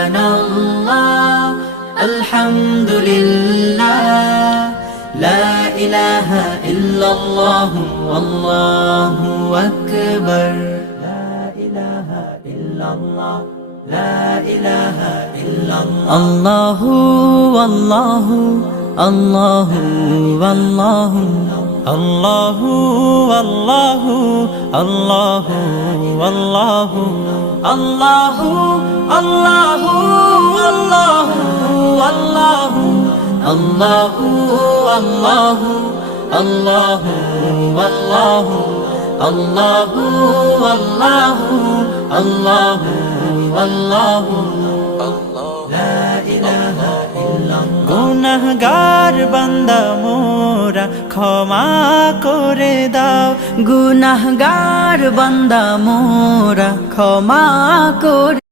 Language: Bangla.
সুবহানাল্লাহ আলহামদুলিল্লাহ লা ইলাহা ইল্লাল্লাহ ওয়াল্লাহু আকবার লা ইলাহা ইল্লাল্লাহ লা ইলাহা ইল্লাল্লাহ আল্লাহু আল্লাহু আল্লাহু আল্লাহু আল্লাহু আল্লাহু আল্লাহু আল্লাহু আল্লাহু আল্লাহু আল্লাহু আল্লাহু আল্লাহু আল্লাহু আল্লাহু আল্লাহু আল্লাহু আল্লাহু আল্লাহু লা ইলাহা ইল্লাল্লাহ গুনাহগার বান্দা মোরা ক্ষমা করে দাও গুনাহগার বান্দা মোরা ক্ষমা করে